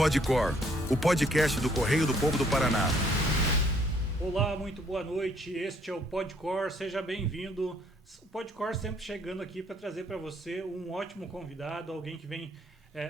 Podcor, o podcast do Correio do Povo do Paraná. Olá, muito boa noite. Este é o Podcor, seja bem-vindo. O Podcor sempre chegando aqui para trazer para você um ótimo convidado, alguém que vem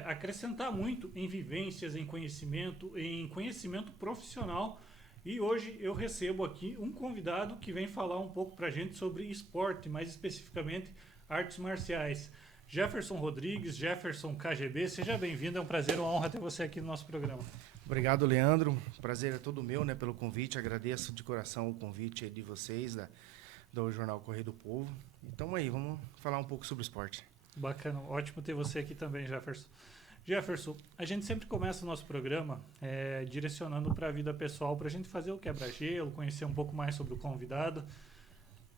acrescentar muito em vivências, em conhecimento profissional. E hoje eu recebo aqui um convidado que vem falar um pouco para a gente sobre esporte, mais especificamente artes marciais. Jefferson Rodrigues, Jefferson KGB, seja bem-vindo, é um prazer, uma honra ter você aqui no nosso programa. Obrigado, Leandro, o prazer é todo meu, né, pelo convite, agradeço de coração o convite aí de vocês, do Jornal Correio do Povo. Então aí, vamos falar um pouco sobre esporte. Bacana, ótimo ter você aqui também, Jefferson. Jefferson, a gente sempre começa o nosso programa direcionando para a vida pessoal, para a gente fazer o quebra-gelo, conhecer um pouco mais sobre o convidado.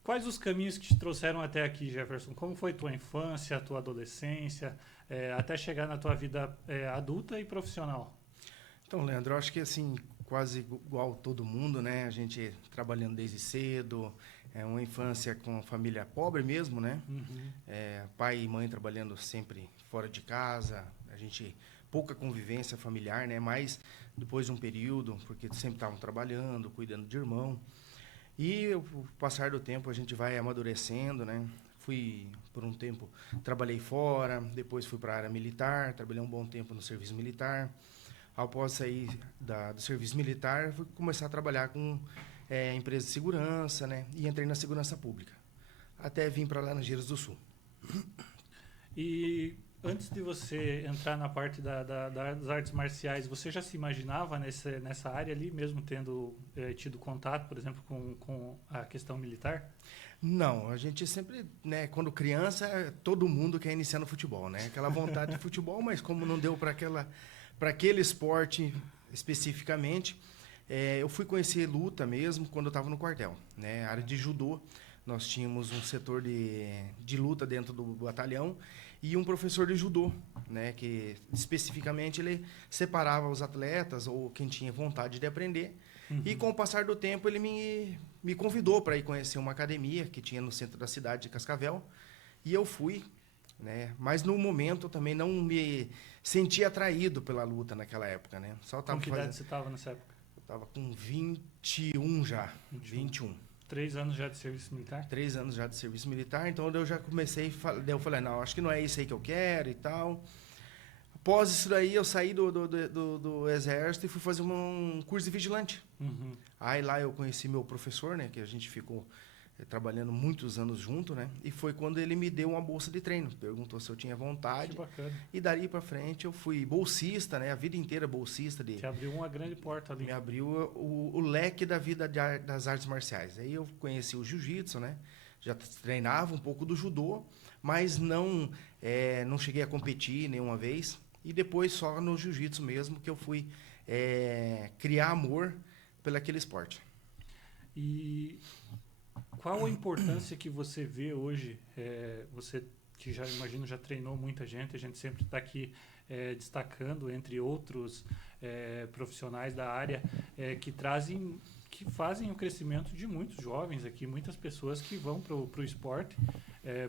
Quais os caminhos que te trouxeram até aqui, Jefferson? Como foi tua infância, tua adolescência, até chegar na tua vida adulta e profissional? Então, Leandro, eu acho que assim, quase igual todo mundo, né? A gente trabalhando desde cedo, uma infância com família pobre mesmo, né? Uhum. Pai e mãe trabalhando sempre fora de casa, a gente pouca convivência familiar, né? Mas depois de um período, porque sempre estavam trabalhando, cuidando de irmão. E o passar do tempo a gente vai amadurecendo, né? Fui, por um tempo, trabalhei fora, depois fui para a área militar, trabalhei um bom tempo no serviço militar. Após sair do serviço militar, fui começar a trabalhar com empresa de segurança, né? E entrei na segurança pública, até vim para Laranjeiras do Sul. E antes de você entrar na parte das artes marciais, você já se imaginava nessa área ali, mesmo tendo tido contato, por exemplo, com a questão militar? Não, a gente sempre, né, quando criança, todo mundo quer iniciar no futebol, né? Aquela vontade de futebol, mas como não deu para aquele esporte especificamente, eu fui conhecer luta mesmo quando eu estava no quartel, né? A área de judô, nós tínhamos um setor de luta dentro do batalhão e um professor de judô, né, que especificamente ele separava os atletas ou quem tinha vontade de aprender. Uhum. E com o passar do tempo ele me convidou para ir conhecer uma academia que tinha no centro da cidade de Cascavel e eu fui, né, mas no momento eu também não me senti atraído pela luta naquela época, né? Com que idade você estava nessa época? Eu estava com 21 já, 21. 3 anos já de serviço militar? 3 anos já de serviço militar, então eu já comecei, eu falei, não, acho que não é isso aí que eu quero e tal. Após isso daí, eu saí do exército e fui fazer um curso de vigilante. Uhum. Aí lá eu conheci meu professor, né, que a gente ficou trabalhando muitos anos junto, né, e foi quando ele me deu uma bolsa de treino, perguntou se eu tinha vontade. Que bacana. E dali para frente eu fui bolsista, né, a vida inteira bolsista. Te abriu uma grande porta ali. Me abriu o leque da vida das artes marciais. Aí eu conheci o jiu-jitsu, né, já treinava um pouco do judô, mas não cheguei a competir nenhuma vez. E depois só no jiu-jitsu mesmo que eu fui criar amor pelaquele esporte. E qual a importância que você vê hoje, você que já imagino já treinou muita gente, a gente sempre está aqui destacando entre outros profissionais da área que fazem o crescimento de muitos jovens aqui, muitas pessoas que vão para o esporte,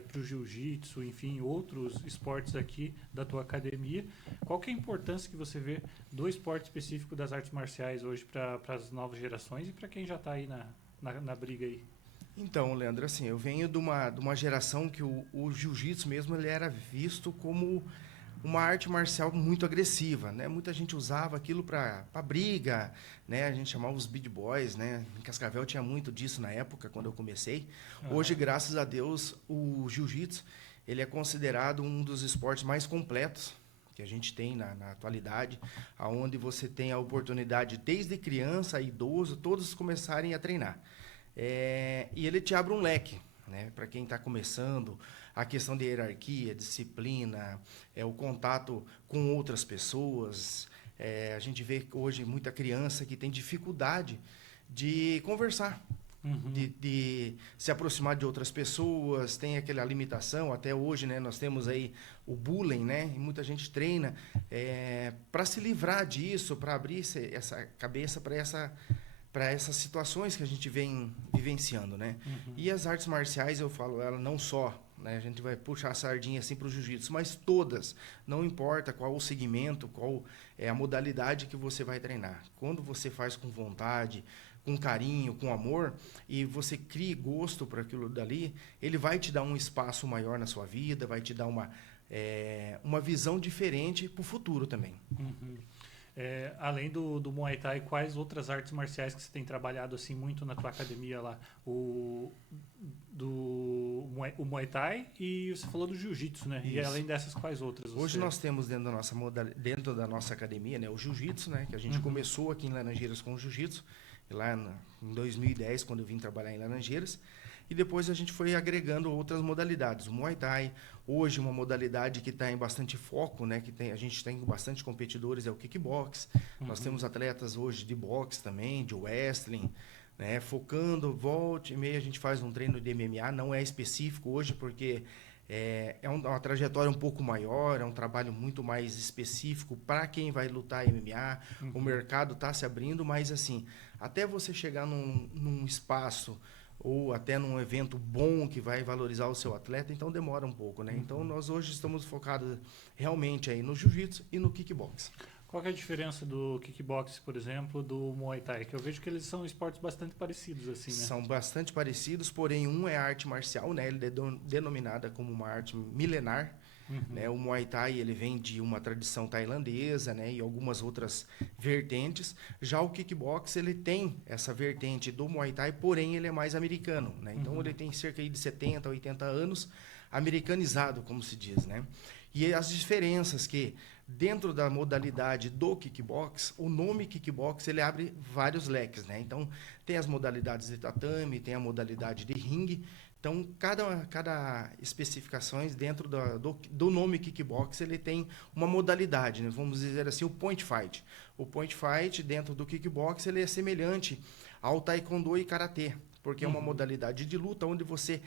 para o jiu-jitsu, enfim, outros esportes aqui da tua academia. Qual que é a importância que você vê do esporte específico das artes marciais hoje para as novas gerações e para quem já está aí na briga aí? Então, Leandro, assim, eu venho de uma geração que o jiu-jitsu mesmo ele era visto como uma arte marcial muito agressiva, né? Muita gente usava aquilo para briga, né? A gente chamava os bad boys, né? Em Cascavel tinha muito disso na época, quando eu comecei. Uhum. Hoje, graças a Deus, o jiu-jitsu ele é considerado um dos esportes mais completos que a gente tem na atualidade, onde você tem a oportunidade, desde criança a idoso, todos começarem a treinar. E ele te abre um leque, né? Para quem está começando, a questão de hierarquia, disciplina, o contato com outras pessoas. A gente vê hoje muita criança que tem dificuldade de conversar, uhum. de se aproximar de outras pessoas, tem aquela limitação. Até hoje, né, nós temos aí o bullying, né? E muita gente treina para se livrar disso, para abrir essa cabeça para essas situações que a gente vem vivenciando, né? Uhum. E as artes marciais, eu falo, ela não só né? A gente vai puxar a sardinha assim para o jiu-jitsu, mas todas, não importa qual o segmento, qual é a modalidade que você vai treinar. Quando você faz com vontade, com carinho, com amor, e você cria gosto para aquilo dali, ele vai te dar um espaço maior na sua vida, vai te dar uma visão diferente para o futuro também. Uhum. Além do Muay Thai, quais outras artes marciais que você tem trabalhado assim muito na tua academia lá? O Muay Thai e você falou do Jiu-Jitsu, né? E Isso. além dessas, quais outras? Hoje nós temos dentro da nossa academia, né, o Jiu-Jitsu, né, que a gente começou aqui em Laranjeiras com o Jiu-Jitsu, lá em 2010, quando eu vim trabalhar em Laranjeiras. E depois a gente foi agregando outras modalidades. O Muay Thai, hoje uma modalidade que está em bastante foco, né, a gente tem bastante competidores, é o kickbox. Nós temos atletas hoje de boxe também, de wrestling, né, focando, volta e meia a gente faz um treino de MMA, não é específico hoje porque é uma trajetória um pouco maior, é um trabalho muito mais específico para quem vai lutar MMA. O mercado está se abrindo, mas assim, até você chegar num espaço ou até num evento bom que vai valorizar o seu atleta, então demora um pouco, né? Então nós hoje estamos focados realmente aí no jiu-jitsu e no kickbox. Qual que é a diferença do kickbox, por exemplo, do Muay Thai? Que eu vejo que eles são esportes bastante parecidos, assim, né? São bastante parecidos, porém um é arte marcial, né? Ele é denominada como uma arte milenar. Né? O Muay Thai ele vem de uma tradição tailandesa, né? E algumas outras vertentes. Já o kickbox ele tem essa vertente do Muay Thai, porém ele é mais americano, né? Então ele tem cerca de 70, 80 anos, americanizado, como se diz, né? E as diferenças que dentro da modalidade do kickbox, o nome kickbox ele abre vários leques, né? Então tem as modalidades de tatame, tem a modalidade de ringue. Então, cada especificações dentro do nome kickbox, ele tem uma modalidade, né? Vamos dizer assim, o point fight. O point fight, dentro do kickbox, ele é semelhante ao taekwondo e karatê, porque é uma modalidade de luta onde você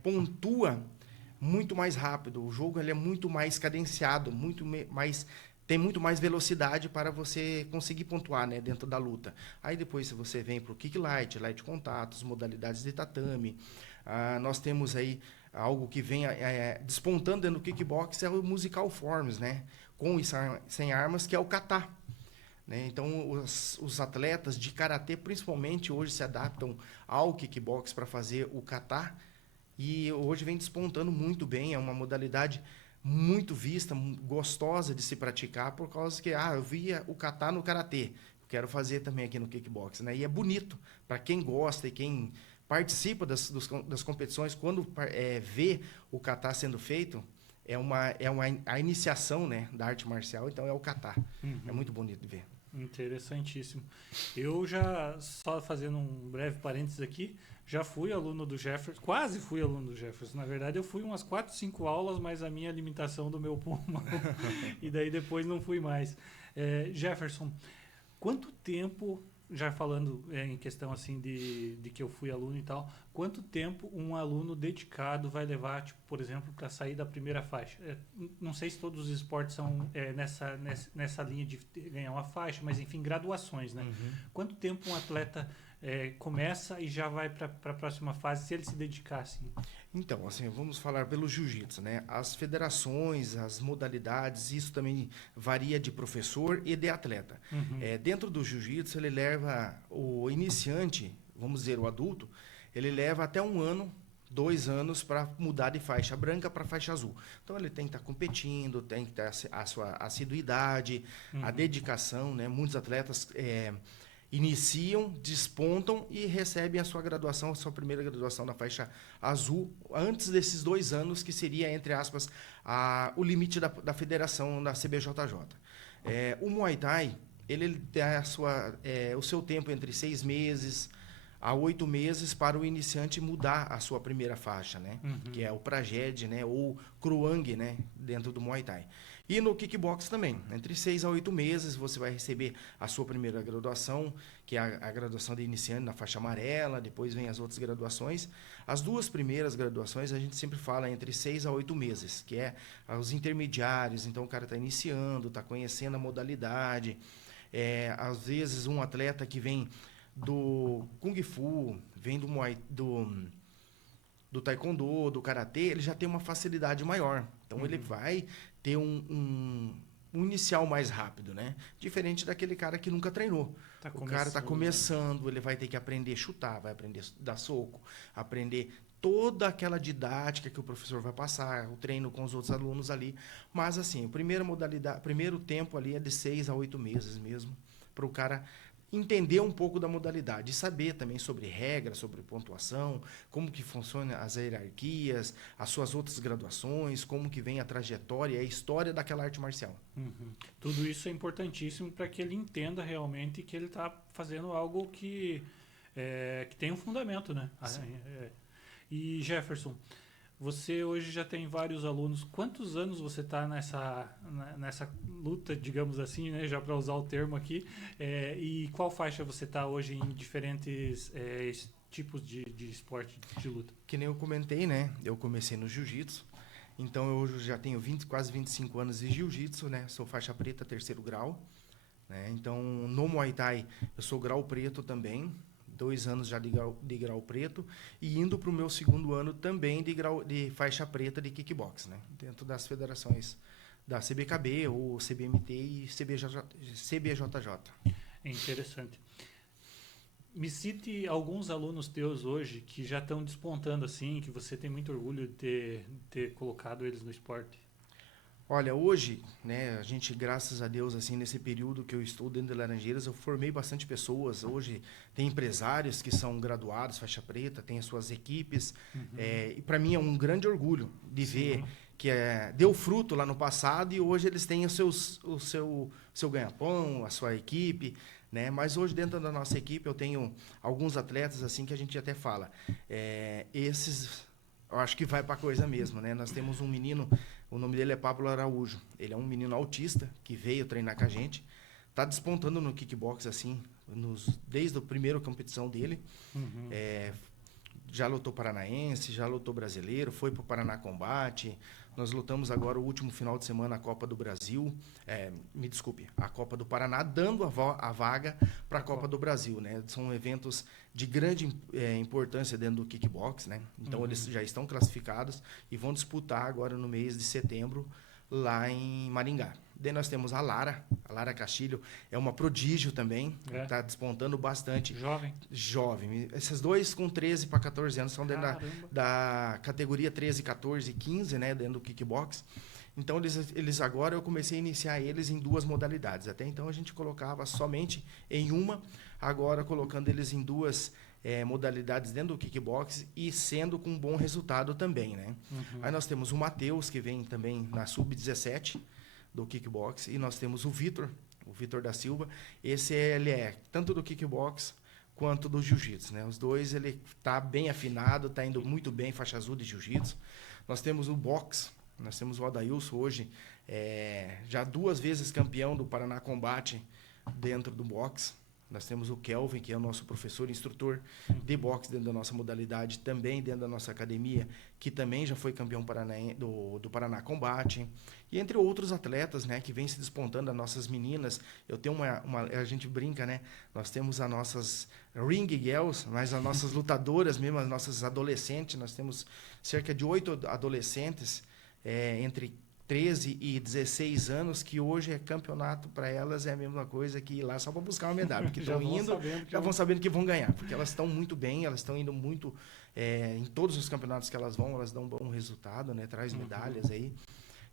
pontua muito mais rápido. O jogo ele é muito mais cadenciado, tem muito mais velocidade para você conseguir pontuar, né, dentro da luta. Aí depois se você vem para o kick light contato, as modalidades de tatame. Nós temos aí algo que vem despontando dentro do kickbox, é o musical forms, né? Com e sem armas, que é o kata. Né? Então, os atletas de karatê, principalmente, hoje se adaptam ao kickbox para fazer o kata. E hoje vem despontando muito bem, é uma modalidade muito vista, gostosa de se praticar, por causa que eu via o kata no karatê. Quero fazer também aqui no kickbox. Né? E é bonito para quem gosta e quem participa das competições, quando vê o kata sendo feito, a iniciação, né, da arte marcial, então é o kata. É muito bonito de ver. Interessantíssimo. Eu já, só fazendo um breve parênteses aqui, já fui aluno do Jefferson, quase fui aluno do Jefferson. Na verdade, eu fui umas 4, 5 aulas, mas a minha limitação do meu pulmão, e daí depois não fui mais. Jefferson, quanto tempo, já falando em questão assim de que eu fui aluno e tal, quanto tempo um aluno dedicado vai levar, tipo, por exemplo, para sair da primeira faixa? Não sei se todos os esportes são nessa linha de ganhar uma faixa, mas enfim, graduações, né? Quanto tempo um atleta começa e já vai para a próxima fase, se ele se dedicar assim? Então, assim, vamos falar pelo jiu-jitsu, né? As federações, as modalidades, isso também varia de professor e de atleta. Dentro do jiu-jitsu, ele leva o iniciante, vamos dizer, o adulto, ele leva até 1 ano, 2 anos para mudar de faixa branca para faixa azul. Então, ele tem que estar competindo, tem que ter a sua assiduidade, a dedicação, né? Muitos atletas iniciam, despontam e recebem a sua graduação, a sua primeira graduação na faixa azul, antes desses 2 anos, que seria, entre aspas, o limite da federação, da CBJJ. O Muay Thai, ele tem o seu tempo entre 6 meses a 8 meses para o iniciante mudar a sua primeira faixa, né? Que é o Prajed, né? Ou Kruang, né? Dentro do Muay Thai. E no kickbox também, entre 6 a 8 meses você vai receber a sua primeira graduação, que é a graduação de iniciante na faixa amarela, depois vem as outras graduações. As 2 primeiras graduações a gente sempre fala entre 6 a 8 meses, que é os intermediários, então o cara está iniciando, está conhecendo a modalidade. Às vezes um atleta que vem do Kung Fu, vem do do taekwondo, do karatê, ele já tem uma facilidade maior. Então, ele vai ter um inicial mais rápido, né? Diferente daquele cara que nunca treinou. O cara está começando, ele vai ter que aprender a chutar, vai aprender a dar soco, aprender toda aquela didática que o professor vai passar, o treino com os outros alunos ali. Mas, assim, primeiro tempo ali é de 6 a 8 meses mesmo, para o cara entender um pouco da modalidade e saber também sobre regras, sobre pontuação, como que funcionam as hierarquias, as suas outras graduações, como que vem a trajetória e a história daquela arte marcial. Tudo isso é importantíssimo para que ele entenda realmente que ele está fazendo algo que tem um fundamento, né? E Jefferson, você hoje já tem vários alunos. Quantos anos você está nessa luta, digamos assim, né? Já para usar o termo aqui. E qual faixa você está hoje em diferentes tipos de esporte de luta? Que nem eu comentei, né? Eu comecei no jiu-jitsu. Então, eu hoje já tenho quase 25 anos de jiu-jitsu, né? Sou faixa preta, 3º grau. Né? Então, no Muay Thai, eu sou grau preto também. 2 anos já de grau preto e indo para o meu 2º ano também de faixa preta de kickbox, né? Dentro das federações da CBKB, ou CBMT e CBJJ. É interessante. Me cite alguns alunos teus hoje que já estão despontando assim, que você tem muito orgulho de ter colocado eles no esporte. Olha, hoje, né, a gente, graças a Deus, assim, nesse período que eu estou dentro de Laranjeiras, eu formei bastante pessoas. Hoje tem empresários que são graduados, faixa preta, tem as suas equipes. E para mim é um grande orgulho de ver que deu fruto lá no passado e hoje eles têm o seu ganha-pão, a sua equipe. Né? Mas hoje, dentro da nossa equipe, eu tenho alguns atletas assim que a gente até fala. Esses, eu acho que vai para coisa mesmo. Né? Nós temos um menino... O nome dele é Pablo Araújo. Ele é um menino autista que veio treinar com a gente. Está despontando no kickbox, assim, desde a primeira competição dele. Já lutou paranaense, já lutou brasileiro, foi para o Paraná Combate. Nós lutamos agora o último final de semana a Copa do Brasil. A Copa do Paraná, dando a vaga para a Copa do Brasil. Né? São eventos de grande importância dentro do kickbox. Né? Então, eles já estão classificados e vão disputar agora no mês de setembro lá em Maringá. Daí nós temos a Lara Castilho, é uma prodígio também, está despontando bastante. Jovem. Esses dois com 13 para 14 anos são dentro da categoria 13, 14 e 15, né, dentro do kickbox. Então, eles agora, eu comecei a iniciar eles em 2 modalidades. Até então, a gente colocava somente em uma, agora colocando eles em 2 modalidades dentro do kickbox e sendo com um bom resultado também, né? Aí nós temos o Matheus, que vem também na sub-17 do kickbox, e nós temos o Vitor da Silva. Ele é tanto do kickbox quanto do jiu-jitsu, né? Os dois, ele está bem afinado, está indo muito bem, faixa azul de jiu-jitsu. Nós temos o boxe, nós temos o Adailson hoje, já 2 vezes campeão do Paraná Combate dentro do boxe. Nós temos o Kelvin, que é o nosso professor e instrutor de boxe dentro da nossa modalidade, também dentro da nossa academia, que também já foi campeão do Paraná Combate. E entre outros atletas, né, que vêm se despontando, as nossas meninas. Eu tenho a gente brinca, né? Nós temos as nossas ring girls, mas as nossas lutadoras mesmo, as nossas adolescentes. Nós temos cerca de 8 adolescentes entre 13 e 16 anos, que hoje campeonato para elas é a mesma coisa que ir lá só para buscar uma medalha, porque estão indo, já vão sabendo que vão ganhar, porque elas estão muito bem, elas estão indo muito em todos os campeonatos que elas vão, elas dão um bom resultado, né? Traz medalhas aí.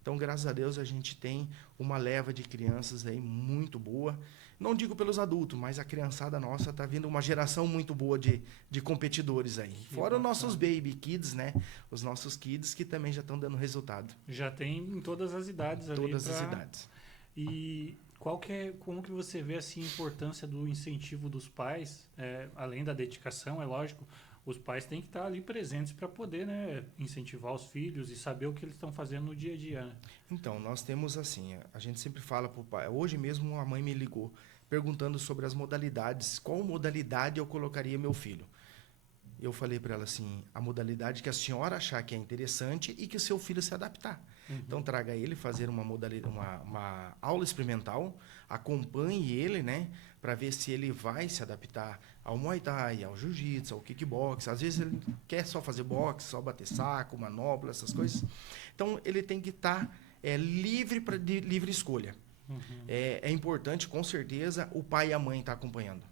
Então, graças a Deus, a gente tem uma leva de crianças aí muito boa. Não digo pelos adultos, mas a criançada nossa está vindo uma geração muito boa de competidores aí. Fora os nossos baby kids, né? Os nossos kids que também já estão dando resultado. Já tem em todas as idades ali. Todas as idades. E como que você vê assim, a importância do incentivo dos pais, além da dedicação, é lógico, os pais têm que estar ali presentes para poder, né, incentivar os filhos e saber o que eles estão fazendo no dia a dia, né? Então, nós temos assim, a gente sempre fala para o pai. Hoje mesmo a mãe me ligou perguntando sobre as modalidades, qual modalidade eu colocaria meu filho. eu falei para ela assim, a modalidade que a senhora achar que é interessante e que o seu filho se adaptar. Então, traga ele fazer uma modalidade, uma aula experimental, acompanhe ele, né, para ver se ele vai se adaptar ao Muay Thai, ao Jiu-Jitsu, ao Kickbox. Às vezes ele quer só fazer boxe, só bater saco, manopla, essas coisas. Então, ele tem que estar livre de livre escolha. É importante, com certeza, o pai e a mãe estar acompanhando.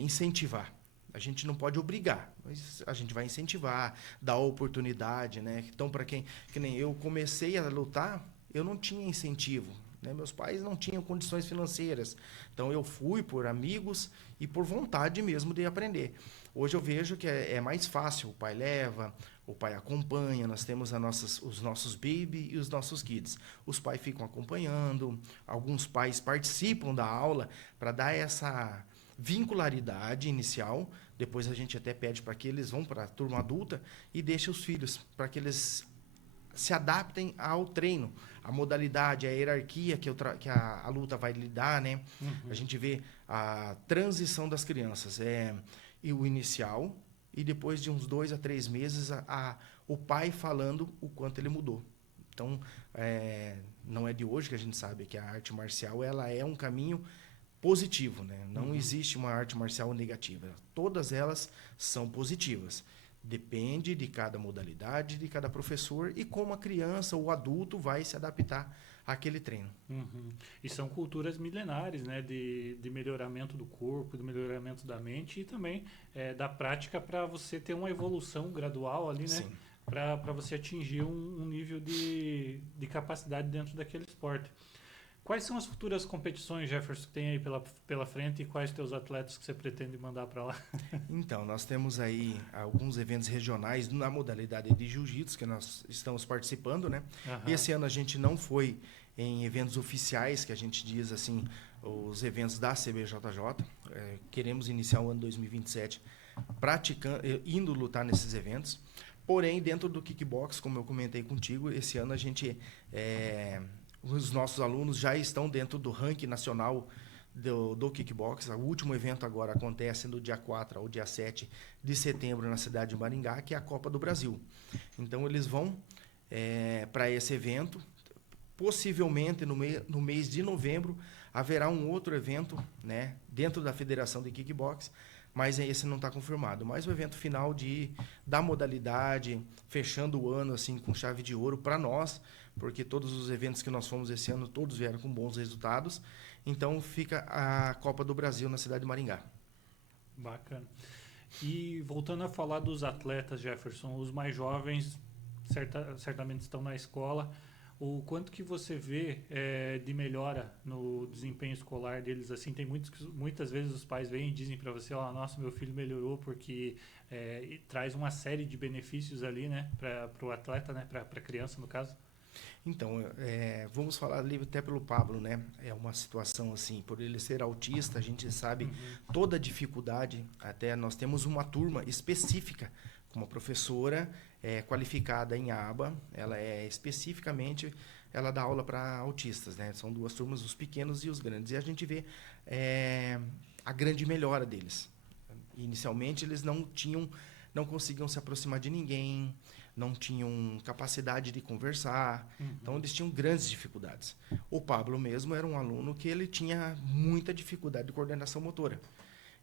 Incentivar. A gente não pode obrigar, mas a gente vai incentivar, dar oportunidade, né? Então, para que nem eu comecei a lutar, eu não tinha incentivo, né? Meus pais não tinham condições financeiras. Então, eu fui por amigos e por vontade mesmo de aprender. Hoje eu vejo que é mais fácil. O pai leva, o pai acompanha, nós temos os nossos baby e os nossos kids. Os pais ficam acompanhando, alguns pais participam da aula para dar essa vincularidade inicial, depois a gente até pede para que eles vão para a turma adulta e deixem os filhos, para que eles se adaptem ao treino, a modalidade, a hierarquia que a luta vai lidar, né? A gente vê a transição das crianças, e o inicial, e depois de uns 2 a 3 meses, o pai falando o quanto ele mudou. Então, não é de hoje que a gente sabe que a arte marcial ela é um caminho positivo, né? Não existe uma arte marcial negativa. Todas elas são positivas. Depende de cada modalidade, de cada professor e como a criança ou o adulto vai se adaptar àquele treino. E são culturas milenares, né? De melhoramento do corpo, de melhoramento da mente e também da prática para você ter uma evolução gradual ali, né? Para você atingir um nível de capacidade dentro daquele esporte. Quais são as futuras competições, Jefferson, que tem aí pela frente e quais teus atletas que você pretende mandar para lá? Então, nós temos aí alguns eventos regionais na modalidade de jiu-jitsu que nós estamos participando, né? Esse ano a gente não foi em eventos oficiais, que a gente diz assim, os eventos da CBJJ. Queremos iniciar o ano 2027 indo lutar nesses eventos. Porém, dentro do kickbox, como eu comentei contigo, esse ano a gente... os nossos alunos já estão dentro do ranking nacional do kickbox. O último evento agora acontece no dia 4 ao dia 7 de setembro na cidade de Maringá, que é a Copa do Brasil. Então, eles vão para esse evento. Possivelmente, no mês de novembro, haverá um outro evento, né, dentro da Federação de Kickbox, mas esse não está confirmado. Mas o evento final da modalidade, fechando o ano assim com chave de ouro para nós, porque todos os eventos que nós fomos esse ano, todos vieram com bons resultados. Então, fica a Copa do Brasil na cidade de Maringá. Bacana. E voltando a falar dos atletas, Jefferson, os mais jovens certamente estão na escola. O quanto que você vê de melhora no desempenho escolar deles? Assim, tem muitas vezes os pais vêm e dizem para você, nossa, meu filho melhorou porque traz uma série de benefícios ali, né, para o atleta, né, para a criança, no caso. Então, vamos falar ali até pelo Pablo, né? É uma situação assim, por ele ser autista, a gente sabe toda a dificuldade. Até nós temos uma turma específica, com uma professora qualificada em aba. Ela especificamente, ela dá aula para autistas, né? São 2 turmas, os pequenos e os grandes. E a gente vê a grande melhora deles. Inicialmente, eles não conseguiam se aproximar de ninguém, não tinham capacidade de conversar, então eles tinham grandes dificuldades. O Pablo mesmo era um aluno que ele tinha muita dificuldade de coordenação motora.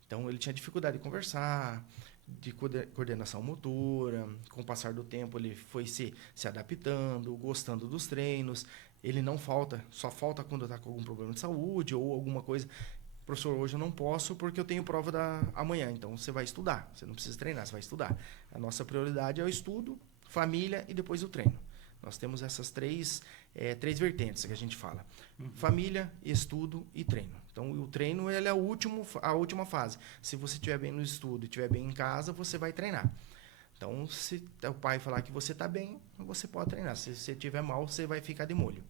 Então ele tinha dificuldade de conversar, de coordenação motora. Com o passar do tempo ele foi se adaptando, gostando dos treinos. Ele não falta, só falta quando está com algum problema de saúde ou alguma coisa. Professor, hoje eu não posso porque eu tenho prova amanhã. Então você vai estudar, você não precisa treinar, você vai estudar. A nossa prioridade é o estudo, família e depois o treino. Nós temos essas três vertentes que a gente fala. Família, estudo e treino. Então, o treino ele é a última fase. Se você estiver bem no estudo e estiver bem em casa, você vai treinar. Então, se o pai falar que você está bem, você pode treinar. Se você estiver mal, você vai ficar de molho.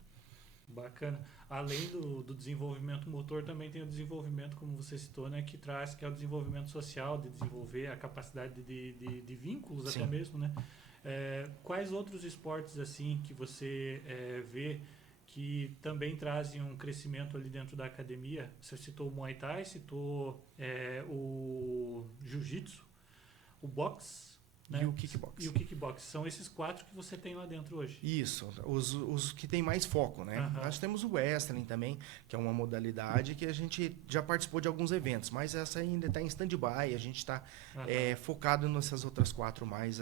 Bacana. Além do desenvolvimento motor, também tem o desenvolvimento, como você citou, né, que é o desenvolvimento social, de desenvolver a capacidade de vínculos. Sim. Até mesmo, né? Quais outros esportes assim que você vê que também trazem um crescimento ali dentro da academia? Você citou o Muay Thai, citou o Jiu-Jitsu. o box, né? E o kickbox. E o kickbox. São esses 4 que você tem lá dentro hoje. Isso, os que tem mais foco, né? Aham. Nós temos o wrestling também, que é uma modalidade que a gente já participou de alguns eventos, mas essa ainda está em stand-by, a gente está Aham. focado nessas outras 4 mais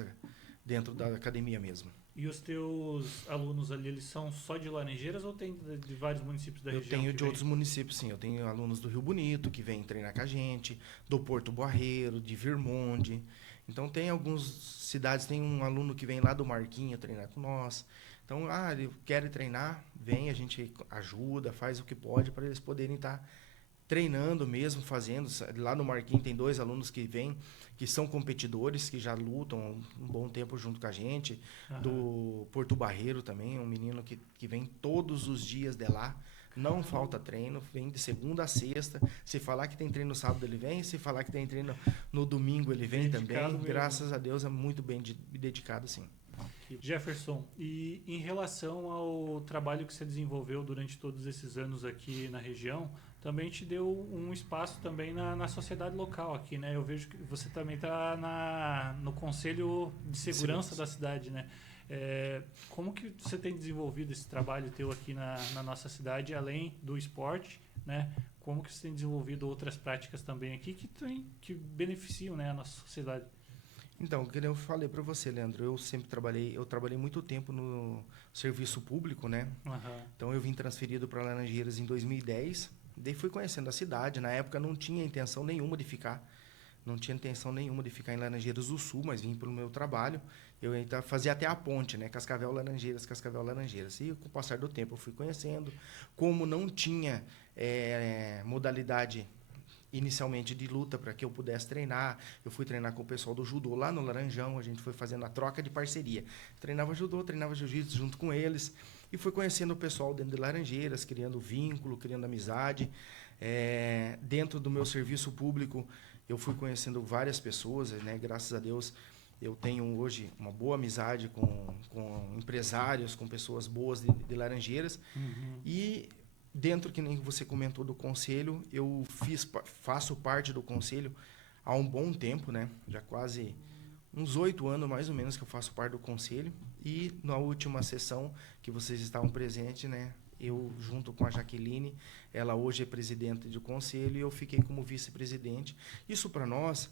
dentro da academia mesmo. E os teus alunos ali, eles são só de Laranjeiras ou tem de vários municípios da Eu região? tenho que de vem? outros municípios, sim. Eu tenho alunos do Rio Bonito que vêm treinar com a gente, do Porto Barreiro, de Virmonde. Então tem algumas cidades, tem um aluno que vem lá do Marquinho treinar com nós. Então, ele quer treinar, vem, a gente ajuda, faz o que pode para eles poderem estar treinando mesmo, fazendo. Lá no Marquinhos tem 2 alunos que vêm, que são competidores, que já lutam um bom tempo junto com a gente. Aham. Do Porto Barreiro também, um menino que vem todos os dias de lá. Não falta treino, vem de segunda a sexta. Se falar que tem treino no sábado, ele vem. Se falar que tem treino no domingo, ele vem Dedicado também. mesmo. Graças a Deus, é muito bem dedicado, sim. Jefferson, e em relação ao trabalho que você desenvolveu durante todos esses anos aqui na região, também te deu um espaço também na sociedade local aqui, né? Eu vejo que você também está no Conselho de Segurança da cidade, né? Como que você tem desenvolvido esse trabalho teu aqui na nossa cidade, além do esporte, né? Como que você tem desenvolvido outras práticas também aqui que beneficiam, né, a nossa sociedade? Então, como eu falei para você, Leandro, eu trabalhei muito tempo no serviço público, né? Aham. Então eu vim transferido para Laranjeiras em 2010, daí fui conhecendo a cidade. Na época não tinha intenção nenhuma de ficar, em Laranjeiras do Sul, mas vim pelo meu trabalho. Eu ainda fazia até a ponte, né? Cascavel, Laranjeiras. E com o passar do tempo eu fui conhecendo. Como não tinha modalidade inicialmente de luta para que eu pudesse treinar, eu fui treinar com o pessoal do judô lá no Laranjão, a gente foi fazendo a troca de parceria. Treinava judô, treinava jiu-jitsu junto com eles e fui conhecendo o pessoal dentro de Laranjeiras, criando vínculo, criando amizade. Dentro do meu serviço público, eu fui conhecendo várias pessoas, né? Graças a Deus, eu tenho hoje uma boa amizade com empresários, com pessoas boas de Laranjeiras. Uhum. E dentro, que nem você comentou, do conselho, eu faço parte do conselho há um bom tempo, né? Já quase uns 8 anos, mais ou menos, que eu faço parte do conselho. E na última sessão que vocês estavam presentes, né? Eu, junto com a Jaqueline, ela hoje é presidente do conselho e eu fiquei como vice-presidente. Isso, para nós,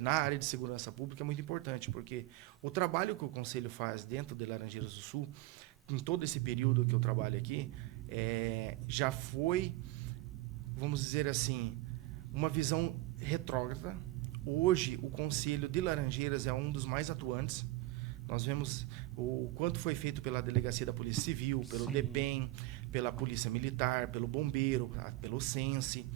na área de segurança pública, é muito importante, porque o trabalho que o conselho faz dentro de Laranjeiras do Sul, em todo esse período que eu trabalho aqui, já foi, vamos dizer assim, uma visão retrógrada. Hoje, o Conselho de Laranjeiras é um dos mais atuantes. Nós vemos o quanto foi feito pela Delegacia da Polícia Civil, pelo Sim. DEPEN, pela Polícia Militar, pelo Bombeiro, pelo Sense,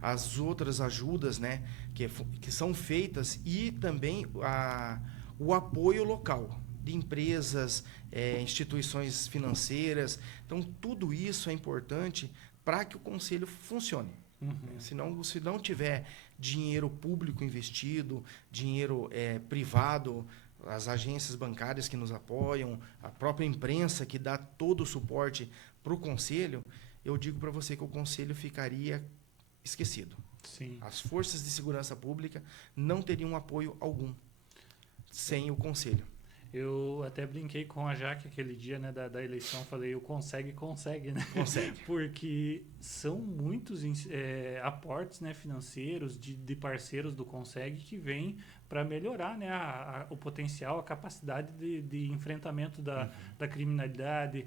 as outras ajudas, né, que são feitas, e também o apoio local de empresas, instituições financeiras. Então, tudo isso é importante para que o conselho funcione. Uhum. Se não tiver dinheiro público investido, dinheiro privado, as agências bancárias que nos apoiam, a própria imprensa que dá todo o suporte para o conselho, eu digo para você que o conselho ficaria esquecido. Sim. As forças de segurança pública não teriam apoio algum sem o conselho. Eu até brinquei com a Jaque aquele dia, né, da eleição, falei, o consegue, né? Consegue. Porque são muitos aportes, né, financeiros de parceiros do Consegue que vêm para melhorar, né, o potencial, a capacidade de enfrentamento da criminalidade,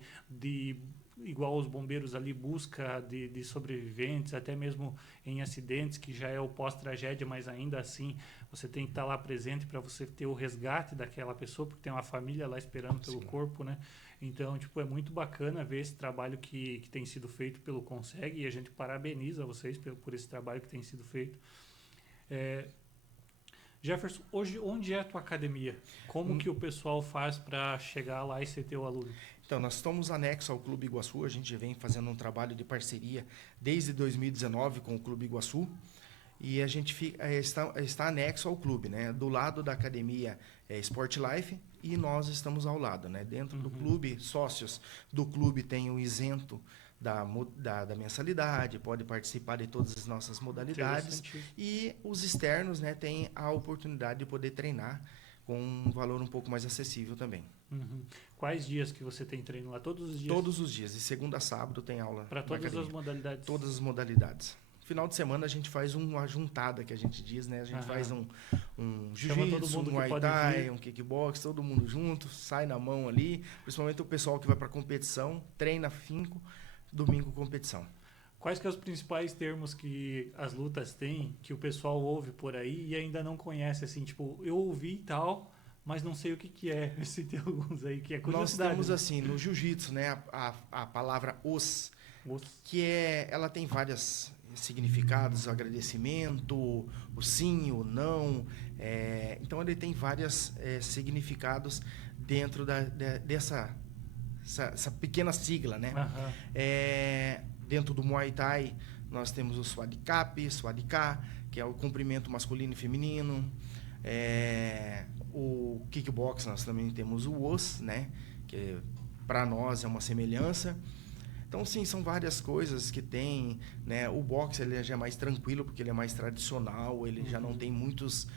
igual os bombeiros ali, busca de sobreviventes, até mesmo em acidentes, que já é o pós-tragédia, mas ainda assim você tem que estar lá presente para você ter o resgate daquela pessoa, porque tem uma família lá esperando pelo corpo, né? Então, é muito bacana ver esse trabalho que tem sido feito pelo Consegue, e a gente parabeniza vocês por esse trabalho que tem sido feito. Jefferson, hoje, onde é a tua academia? Como que o pessoal faz para chegar lá e ser teu aluno? Então, nós estamos anexos ao Clube Iguaçu, a gente vem fazendo um trabalho de parceria desde 2019 com o Clube Iguaçu, e a gente está anexo ao clube, né? Do lado da academia Sport Life, e nós estamos ao lado, né? Dentro do clube, sócios do clube têm o isento da mensalidade, pode participar de todas as nossas modalidades. E os externos, né, têm a oportunidade de poder treinar com um valor um pouco mais acessível também. Uhum. Quais dias que você tem treino lá? Todos os dias? Todos os dias, de segunda a sábado tem aula. Para todas as modalidades? Todas as modalidades. Final de semana a gente faz uma juntada, que a gente diz, né? A gente faz um jiu-jitsu, um muay thai, um kickbox, todo mundo junto, sai na mão ali. Principalmente o pessoal que vai para competição, treina afinco, domingo competição. Quais que são os principais termos que as lutas têm, que o pessoal ouve por aí e ainda não conhece, assim, tipo, eu ouvi e tal, mas não sei o que é. Se tem alguns aí que é curiosidade. Nós temos, assim, no jiu-jitsu, né, a palavra os, que ela tem vários significados, o agradecimento, o sim, o não. Então, ele tem vários significados dentro dessa pequena sigla, né? Dentro do Muay Thai, nós temos o Swadikap, Swadika, que é o comprimento masculino e feminino. O Kickbox, nós também temos o Os, né? Que para nós é uma semelhança. Então, sim, são várias coisas que tem, né? O boxe ele já é mais tranquilo, porque ele é mais tradicional, ele já não tem muitos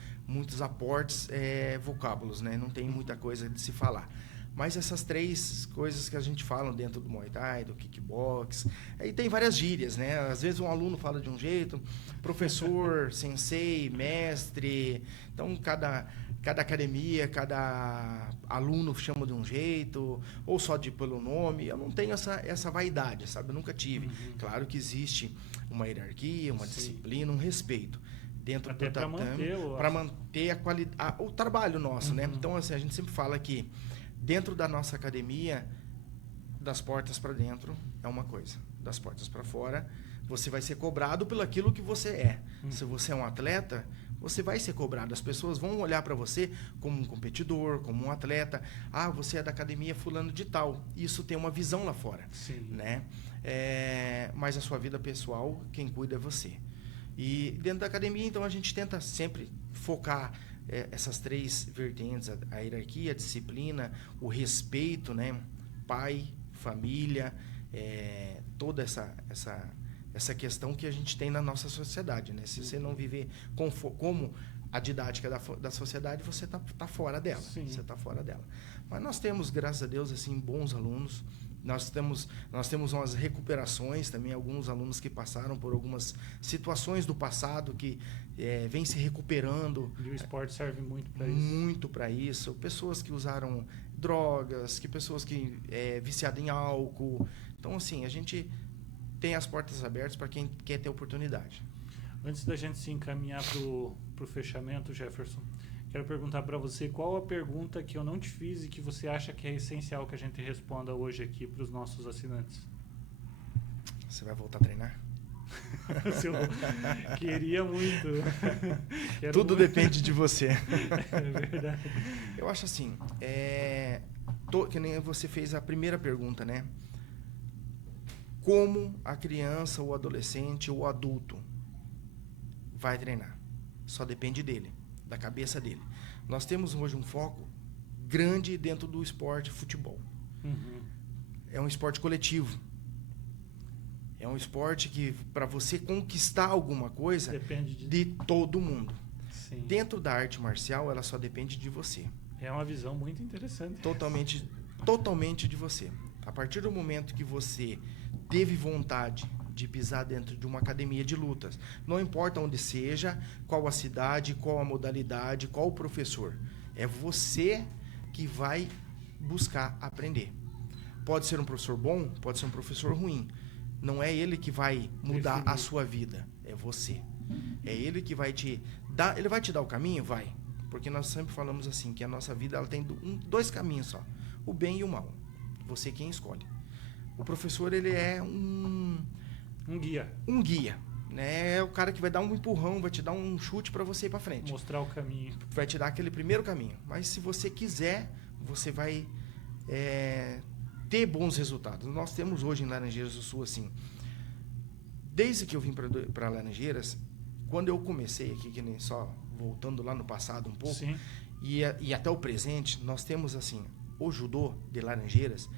aportes, vocábulos, né? Não tem muita coisa de se falar. Mas essas três coisas que a gente fala dentro do Muay Thai, do Kickbox, aí tem várias gírias, né? Às vezes um aluno fala de um jeito, professor, sensei, mestre. Então, cada academia, cada aluno chama de um jeito, ou só pelo nome. Eu não tenho essa vaidade, sabe? Eu nunca tive. Claro que existe uma hierarquia, uma disciplina, um respeito dentro do tatame, para manter a qualidade, o trabalho nosso, né? Então, assim, a gente sempre fala que dentro da nossa academia, das portas para dentro é uma coisa, das portas para fora, você vai ser cobrado pelo aquilo que você é. Se você é um atleta, você vai ser cobrado. As pessoas vão olhar para você como um competidor, como um atleta. Ah, você é da academia fulano de tal. Isso tem uma visão lá fora. Sim. Né? Mas a sua vida pessoal, quem cuida é você. E dentro da academia, então, a gente tenta sempre focar essas três vertentes, a hierarquia, a disciplina, o respeito, né? Pai, família, toda essa questão que a gente tem na nossa sociedade, né? Se você não viver como a didática da sociedade, você tá fora dela. Sim. Você tá fora dela. Mas nós temos, graças a Deus, assim, bons alunos. Nós temos umas recuperações também, alguns alunos que passaram por algumas situações do passado que vêm se recuperando. E o esporte serve muito para isso. Muito para isso. Pessoas que usaram drogas, pessoas que viciadas em álcool. Então, assim, a gente tem as portas abertas para quem quer ter oportunidade. Antes da gente se encaminhar para o fechamento, Jefferson, quero perguntar para você qual a pergunta que eu não te fiz e que você acha que é essencial que a gente responda hoje aqui para os nossos assinantes. Você vai voltar a treinar? Eu queria muito. Tudo depende de você. É verdade. Eu acho assim, que nem você fez a primeira pergunta, né? Como a criança, o adolescente, o adulto vai treinar? Só depende dele, da cabeça dele. Nós temos hoje um foco grande dentro do esporte futebol. É um esporte coletivo. É um esporte que, para você conquistar alguma coisa, depende de todo mundo. Sim. Dentro da arte marcial, ela só depende de você. É uma visão muito interessante. Totalmente de você. A partir do momento que você teve vontade de pisar dentro de uma academia de lutas, não importa onde seja, qual a cidade, qual a modalidade, qual o professor, é você que vai buscar aprender. Pode ser um professor bom, pode ser um professor ruim. Não é ele que vai mudar a sua vida, é você. É ele que vai te dar, ele vai te dar o caminho? Vai. Porque nós sempre falamos assim, que a nossa vida ela tem dois caminhos só, o bem e o mal. Você quem escolhe. O professor, ele é um guia. Um guia, né? É o cara que vai dar um empurrão, vai te dar um chute para você ir para frente. Mostrar o caminho. Vai te dar aquele primeiro caminho. Mas se você quiser, você vai ter bons resultados. Nós temos hoje em Laranjeiras do Sul, assim, desde que eu vim para Laranjeiras, quando eu comecei aqui, que nem só voltando lá no passado um pouco, Sim. E até o presente, nós temos, assim, o judô de Laranjeiras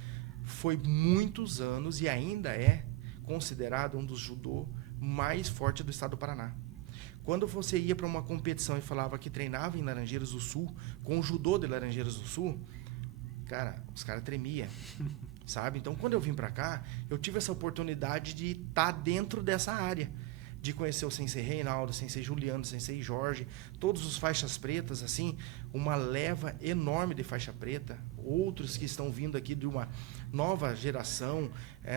foi muitos anos e ainda considerado um dos judô mais fortes do estado do Paraná. Quando você ia para uma competição e falava que treinava em Laranjeiras do Sul, com o judô de Laranjeiras do Sul, cara, os caras tremiam, sabe? Então, quando eu vim para cá, eu tive essa oportunidade de estar dentro dessa área, de conhecer o Sensei Reinaldo, o Sensei Juliano, o Sensei Jorge, todos os faixas pretas, assim, uma leva enorme de faixa preta, outros que estão vindo aqui de uma nova geração,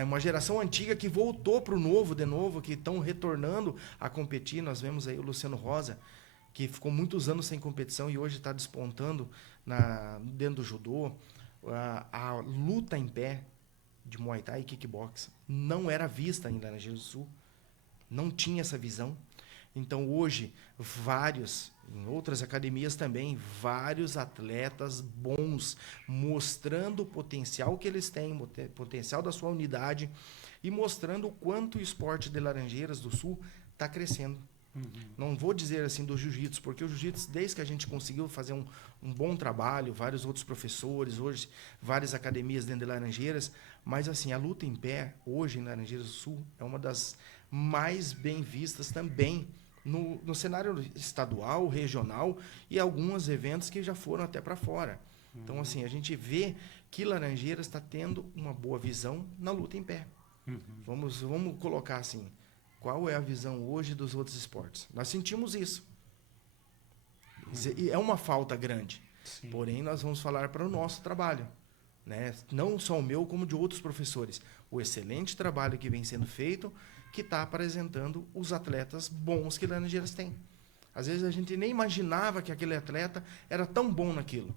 uma geração antiga que voltou para o novo de novo, que estão retornando a competir. Nós vemos aí o Luciano Rosa, que ficou muitos anos sem competição e hoje está despontando dentro do judô. A luta em pé de Muay Thai e kickbox não era vista em Laranjeiras do Sul, não tinha essa visão. Então hoje, em outras academias também, vários atletas bons, mostrando o potencial que eles têm, o potencial da sua unidade e mostrando o quanto o esporte de Laranjeiras do Sul está crescendo. Não vou dizer assim do jiu-jitsu, porque o jiu-jitsu, desde que a gente conseguiu fazer um bom trabalho, vários outros professores, hoje várias academias dentro de Laranjeiras, mas assim, a luta em pé, hoje em Laranjeiras do Sul, é uma das mais bem vistas também no cenário estadual, regional e alguns eventos que já foram até para fora. Então, assim, a gente vê que Laranjeiras está tendo uma boa visão na luta em pé. Vamos colocar assim, qual é a visão hoje dos outros esportes? Nós sentimos isso. E é uma falta grande. Sim. Porém, nós vamos falar para o nosso trabalho, né? Não só o meu, como de outros professores. O excelente trabalho que vem sendo feito, que está apresentando os atletas bons que Laranjeiras tem. Às vezes a gente nem imaginava que aquele atleta era tão bom naquilo.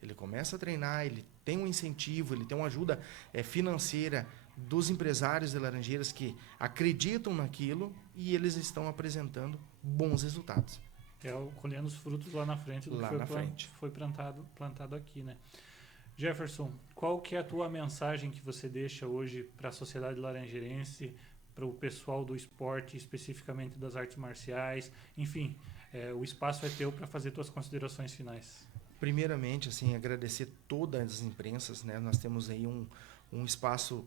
Ele começa a treinar, ele tem um incentivo, ele tem uma ajuda financeira dos empresários de Laranjeiras que acreditam naquilo e eles estão apresentando bons resultados. Colhendo os frutos lá na frente do que foi plantado aqui, né? Jefferson, qual que é a tua mensagem que você deixa hoje para a sociedade laranjeirense, para o pessoal do esporte, especificamente das artes marciais? Enfim, o espaço é teu para fazer tuas considerações finais. Primeiramente, assim, agradecer todas as imprensas, né? Nós temos aí um espaço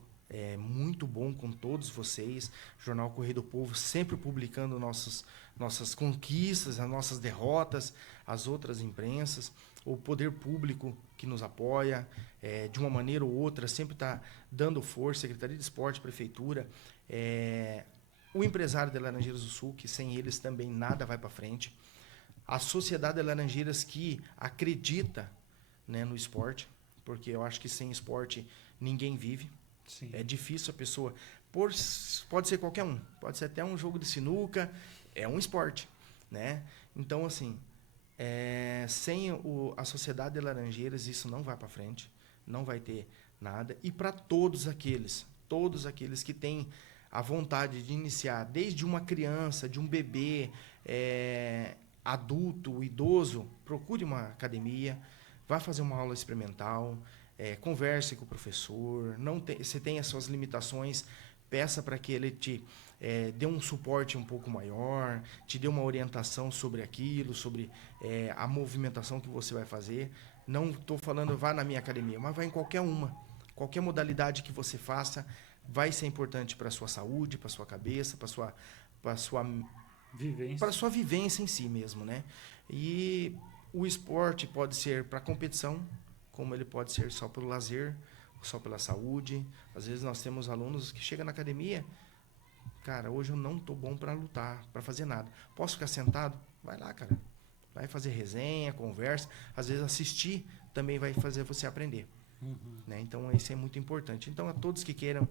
muito bom com todos vocês. Jornal Correio do Povo sempre publicando nossas conquistas, as nossas derrotas, as outras imprensas. O poder público que nos apoia, de uma maneira ou outra, sempre está dando força, Secretaria de Esporte, Prefeitura, o empresário de Laranjeiras do Sul, que sem eles também nada vai para frente, a sociedade de Laranjeiras que acredita, né, no esporte, porque eu acho que sem esporte ninguém vive. Sim. É difícil a pessoa... Pode ser qualquer um, pode ser até um jogo de sinuca, é um esporte, né? Então, assim, sem a sociedade de Laranjeiras, isso não vai para frente, não vai ter nada. E para todos aqueles que têm a vontade de iniciar, desde uma criança, de um bebê, adulto, idoso, procure uma academia, vá fazer uma aula experimental, converse com o professor, se tem as suas limitações, peça para que ele te dê um suporte um pouco maior, te dê uma orientação sobre aquilo, sobre a movimentação que você vai fazer. Não estou falando vá na minha academia, mas vá em qualquer modalidade que você faça, vai ser importante para a sua saúde, para a sua cabeça, para a sua vivência em si mesmo, né? E o esporte pode ser para competição, como ele pode ser só pelo lazer, só pela saúde. Às vezes nós temos alunos que chegam na academia, cara, hoje eu não estou bom para lutar, para fazer nada. Posso ficar sentado? Vai lá, cara. Vai fazer resenha, conversa. Às vezes assistir também vai fazer você aprender. Né? Então, isso é muito importante. Então, a todos que queiram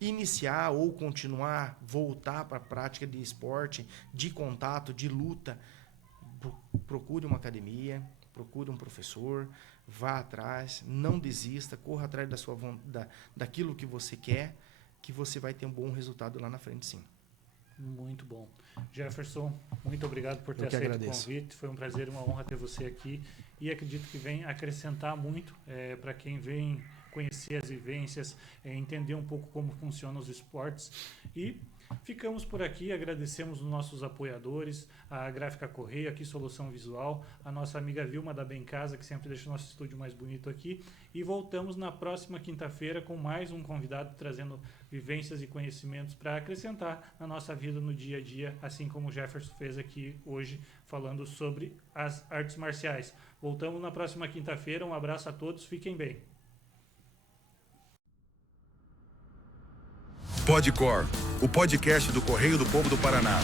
iniciar ou continuar, voltar para a prática de esporte, de contato, de luta, procure uma academia, procure um professor, vá atrás, não desista, corra atrás daquilo que você quer, que você vai ter um bom resultado lá na frente, sim. Muito bom. Jefferson, muito obrigado por ter aceito o convite. Foi um prazer e uma honra ter você aqui. E acredito que vem acrescentar muito para quem vem conhecer as vivências, entender um pouco como funcionam os esportes. E Ficamos por aqui, agradecemos os nossos apoiadores, a Gráfica Correia, aqui Solução Visual, a nossa amiga Vilma da Bem Casa, que sempre deixa o nosso estúdio mais bonito aqui. E voltamos na próxima quinta-feira com mais um convidado trazendo vivências e conhecimentos para acrescentar na nossa vida no dia a dia, assim como o Jefferson fez aqui hoje, falando sobre as artes marciais. Voltamos na próxima quinta-feira, um abraço a todos, fiquem bem. Podcor, o podcast do Correio do Povo do Paraná.